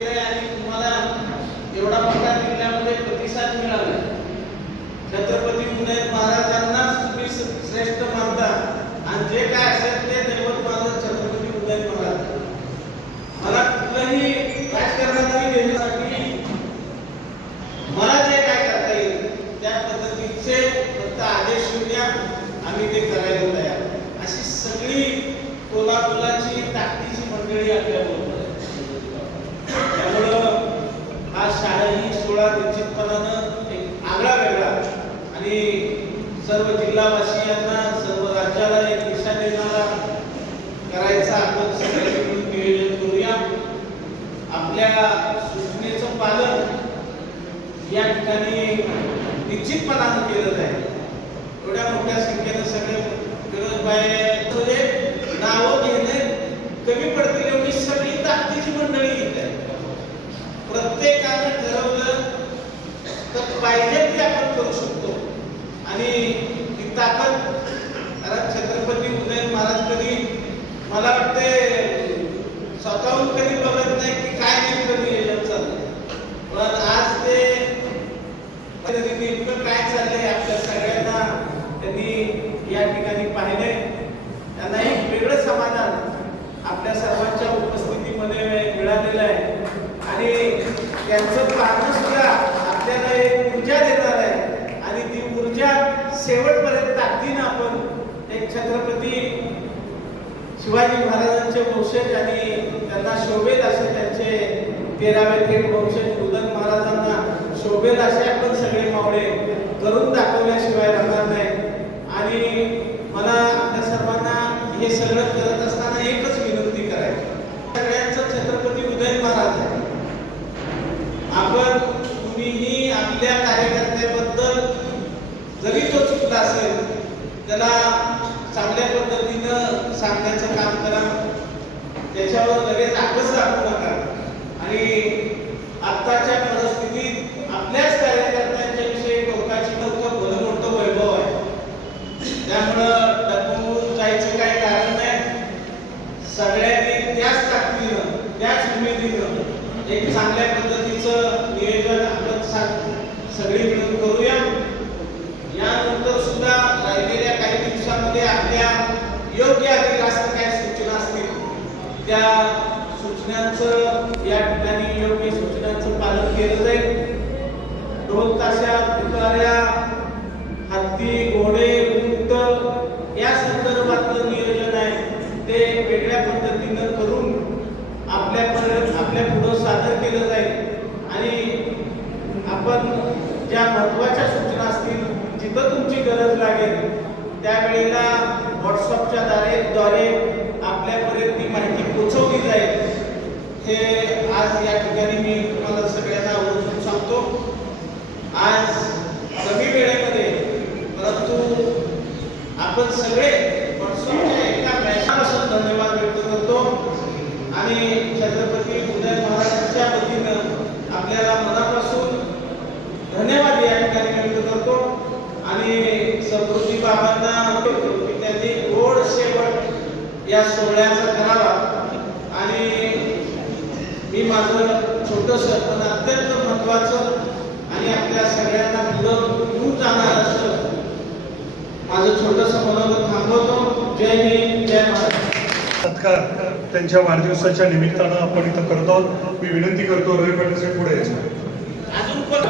आणि तुम्हाला एवढा मोठा जिल्ह्यामध्ये प्रतिसाद मिळाला. छत्रपती उदय महाराजांनाच तुम्ही श्रेष्ठ मानता आणि जे काय असेल ते दैवत माझं छत्रपती उदय महाराज मला कुठलंही राजकारणाची देण्यासाठी मला जे काय करता येईल त्या पद्धतीचे फक्त आदेश येऊ द्या आम्ही ते करायला तयार अशी सगळी कोल्हापुराची ताकदीची मंडळी आपल्याबरोबर आहे त्यामुळं हा शाळाही सोहळा निश्चितपणानं एक आगळा वेगळा. आणि सर्व जिल्हावासियांना सर्व राज्याला एक दिशा देणारा करायचा आपण सगळे मिळून नियोजन करूया. आपल्या सूचनेचं पालन या ठिकाणी निश्चितपणानं केलं जाईल. एवढ्या मोठ्या संख्येनं सगळे फिरोजबाई म्हणजे नावं घेणे कमी पडतील एवढी सगळी ताकदीची मंडळी येत आहे प्रत्येकानं ठरवलं तर पाहिजे ते आपण करू शकतो आणि ती ताकद कारण छत्रपती उदय महाराज कधी मला वाटते स्वतःहून कधी बघत नाही की काय नेमकं नियोजन चाललंय. पण आज ते नेमकं काय चाललंय आपल्या सगळ्यांना त्यांनी या ठिकाणी पाहिले त्यांना एक वेगळं समाधान आपल्या सर्वांच्या उपस्थितीमध्ये मिळालेलं आहे. आणि त्यांचं पाहणं सुद्धा आपल्याला एक ऊर्जा देणार आहे. आणि ती ऊर्जा शेवटपर्यंत ताकदीनं आपण. एक छत्रपती शिवाजी महाराजांचे वंशज आणि त्यांना शोभेल असे त्यांचे तेरावे थेट वंशज उदन महाराजांना शोभेल असे आपण सगळे मावळे करून दाखवल्याशिवाय राहणार नाही. आणि मला आपल्या सर्वांना हे सगळं करत असताना एकच विनंती करायची. सगळ्यांचं छत्रपती उदय महाराज आहे. आपण कुणीही आपल्या कार्यकर्त्याबद्दल जरी तो चुकला असेल त्याला चांगल्या पद्धतीनं सांगण्याचं काम करा. त्याच्यावर लगेच आकस दाखवू नका. आणि आत्ताच्या परिस्थितीत आपल्याच कार्यकर्त्यांच्या विषयी टोकाची टोक भलं मोठं वैभव आहे त्यामुळं टकवून जायचं काही कारण नाही. सगळ्यांनी त्याच ताकदीनं त्याच उमेदीनं एक चांगल्या पद्धतीचं नियोजन आपण सा- सगळी मिळून करूया. यानंतर सुद्धा राहिलेल्या काही दिवसामध्ये आपल्या योग्य आणि जास्त काही सूचना असतील त्या सूचनांचं या ठिकाणी योग्य सूचनांचं पालन केलं जाईल. ढोल ताशा तुकाऱ्या हत्ती घोडे उंट या संदर्भातलं नियोजन आहे. ते वेगळ्या पद्धतीनं करून आपल्यापर्यंत आपल्या पुढं सादर केलं जाईल. आणि आपण ज्या महत्त्वाच्या सूचना असतील जिथं तुमची गरज लागेल त्यावेळेला व्हॉट्सअपच्या द्वारे द्वारे माहिती जाईल हे आज या ठिकाणी मी तुम्हाला सगळ्यांना आवर्जून सांगतो. आज कमी वेळेमध्ये परंतु आपण सगळे व्हॉट्सअपच्या एका मॅसेजपासून धन्यवाद व्यक्त करतो. आणि छत्रपती उदय महाराजांच्या वतीनं आपल्याला मनापासून धन्यवाद या ठिकाणी व्यक्त करतो. आणि समृद्धी बाबांना की त्यांनी गोड शेवट या सोहळ्याचा करावा. आणि मी माझं छोटंसं पण अत्यंत महत्वाचं आणि आपल्या सगळ्यांना पुढं घेऊन जाणार असं माझं छोटंसं मनोगत थांबवतो. जय हिंद जय महाराष्ट्र. सत्कार त्यांच्या वाढदिवसाच्या निमित्तानं आपण इथं करतो मी विनंती करतो रवी साहेब पुढे अजून पण